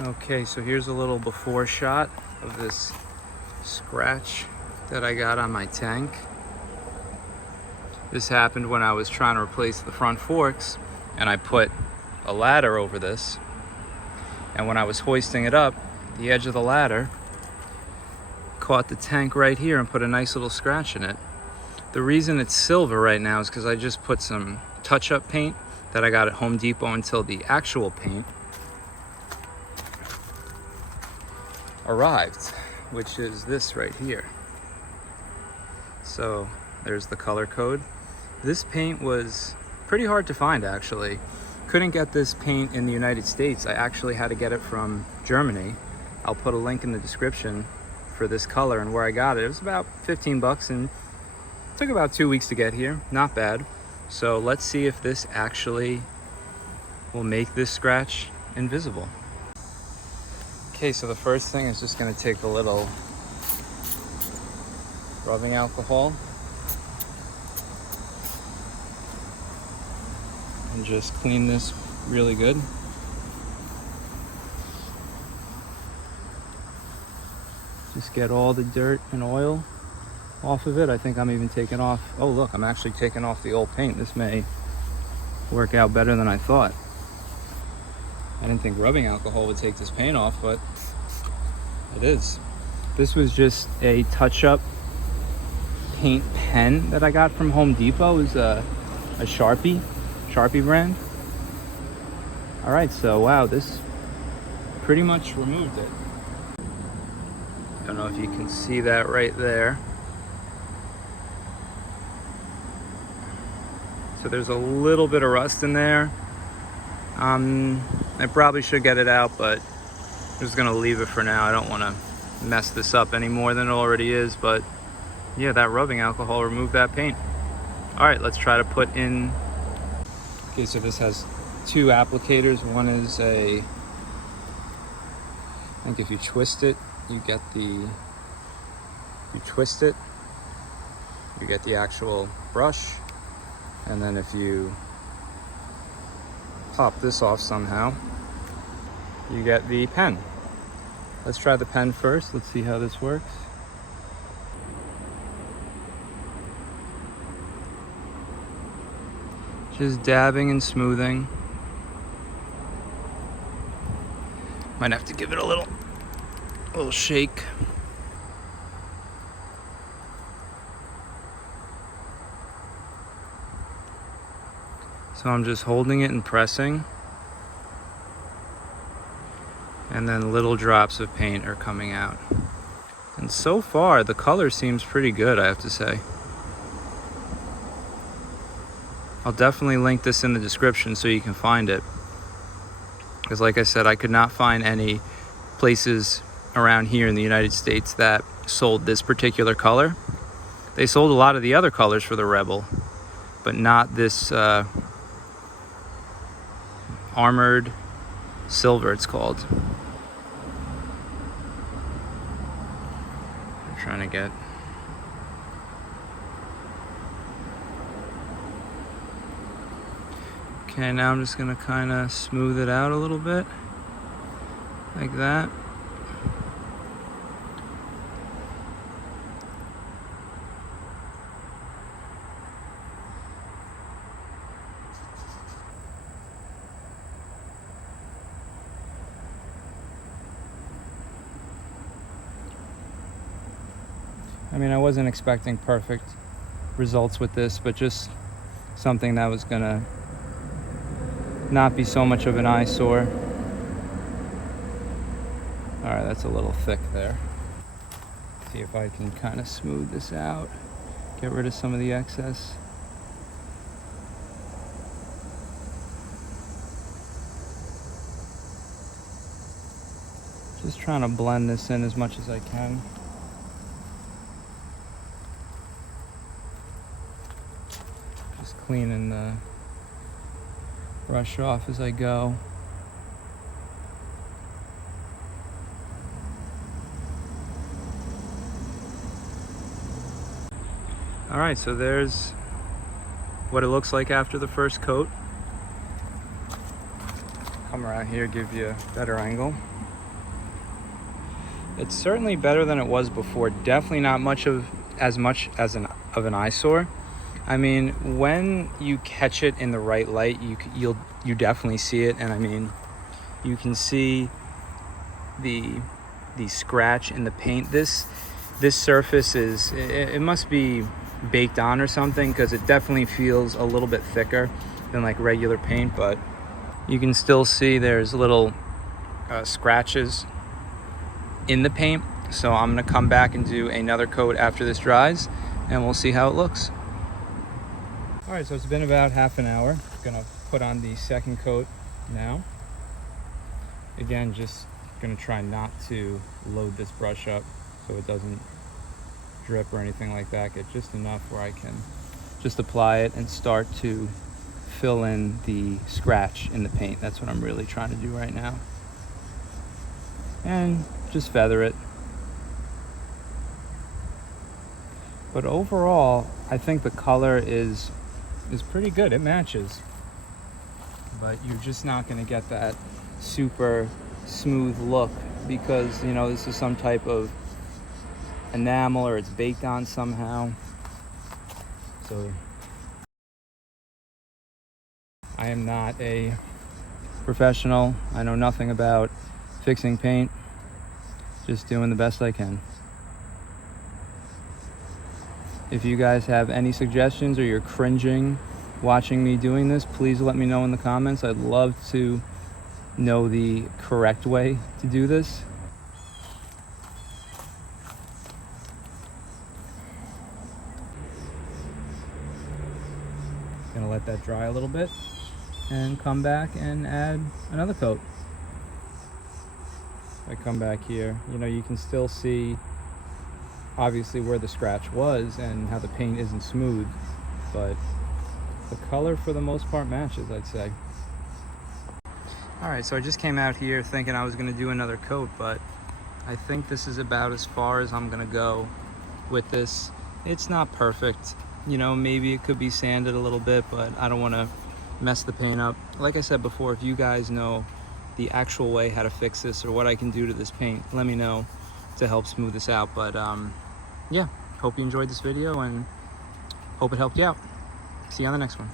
Okay, so here's a little before shot of this scratch that I got on my tank. This happened when I was trying to replace the front forks, and I put a ladder over this, and when I was hoisting it up, the edge of the ladder caught the tank right here and put a nice little scratch in it. The reason it's silver right now is because I just put some touch-up paint that I got at Home Depot until the actual paint arrived, which is this right here. So there's the color code. This paint was pretty hard to find, actually. Couldn't get this paint in the United States. I actually had to get it from Germany. I'll put a link in the description for this color and where I got it. It was about 15 bucks and it took about 2 weeks to get here. Not bad. So let's see if this actually will make this scratch invisible. Okay, so the first thing is just going to take a little rubbing alcohol and just clean this really good. Just get all the dirt and oil off of it. I think I'm even taking off, oh look, I'm actually taking off the old paint. This may work out better than I thought. I didn't think rubbing alcohol would take this paint off, but it is. This was just a touch-up paint pen that I got from Home Depot. It was a Sharpie brand. All right, so wow, this pretty much removed it. Don't know if you can see that right there. So there's a little bit of rust in there. I probably should get it out, but I'm just gonna leave it for now. I don't want to mess this up any more than it already is, but yeah, that rubbing alcohol removed that paint. All right, let's try to put in. Okay, so this has two applicators. One is I think if you twist it, you get the actual brush. And then if you pop this off somehow, you get the pen. Let's try the pen first. Let's see how this works. Just dabbing and smoothing. Might have to give it a little shake. So I'm just holding it and pressing, and then little drops of paint are coming out. And so far, the color seems pretty good, I have to say. I'll definitely link this in the description so you can find it. Because like I said, I could not find any places around here in the United States that sold this particular color. They sold a lot of the other colors for the Rebel, but not this armored silver, it's called. I'm trying to get. Okay, now I'm just gonna kind of smooth it out a little bit, like that. I mean, I wasn't expecting perfect results with this, but just something that was gonna not be so much of an eyesore. All right, that's a little thick there. See if I can kind of smooth this out, get rid of some of the excess. Just trying to blend this in as much as I can. Just cleaning the brush off as I go. All right, so there's what it looks like after the first coat. Come around here, give you a better angle. It's certainly better than it was before. Definitely not as much as an eyesore. I mean, when you catch it in the right light, you definitely see it. And I mean, you can see the scratch in the paint. This surface is, it must be baked on or something, because it definitely feels a little bit thicker than like regular paint, but you can still see there's little scratches in the paint. So I'm gonna come back and do another coat after this dries, and we'll see how it looks. All right, so it's been about half an hour. I'm gonna put on the second coat now. Again, just gonna try not to load this brush up so it doesn't drip or anything like that. Get just enough where I can just apply it and start to fill in the scratch in the paint. That's what I'm really trying to do right now. And just feather it. But overall, I think the color is pretty good. It matches. But you're just not going to get that super smooth look, because, you know, this is some type of enamel or it's baked on somehow. So I am not a professional. I know nothing about fixing paint. Just doing the best I can. If you guys have any suggestions or you're cringing watching me doing this, please let me know in the comments. I'd love to know the correct way to do this. Gonna let that dry a little bit and come back and add another coat. I come back here, you know, you can still see obviously where the scratch was and how the paint isn't smooth, but the color for the most part matches, I'd say. All right, so I just came out here thinking I was gonna do another coat, but I think this is about as far as I'm gonna go with this. It's not perfect. You know, maybe it could be sanded a little bit, but I don't wanna mess the paint up. Like I said before, if you guys know the actual way how to fix this or what I can do to this paint, let me know to help smooth this out. But yeah, hope you enjoyed this video and hope it helped you out. See you on the next one.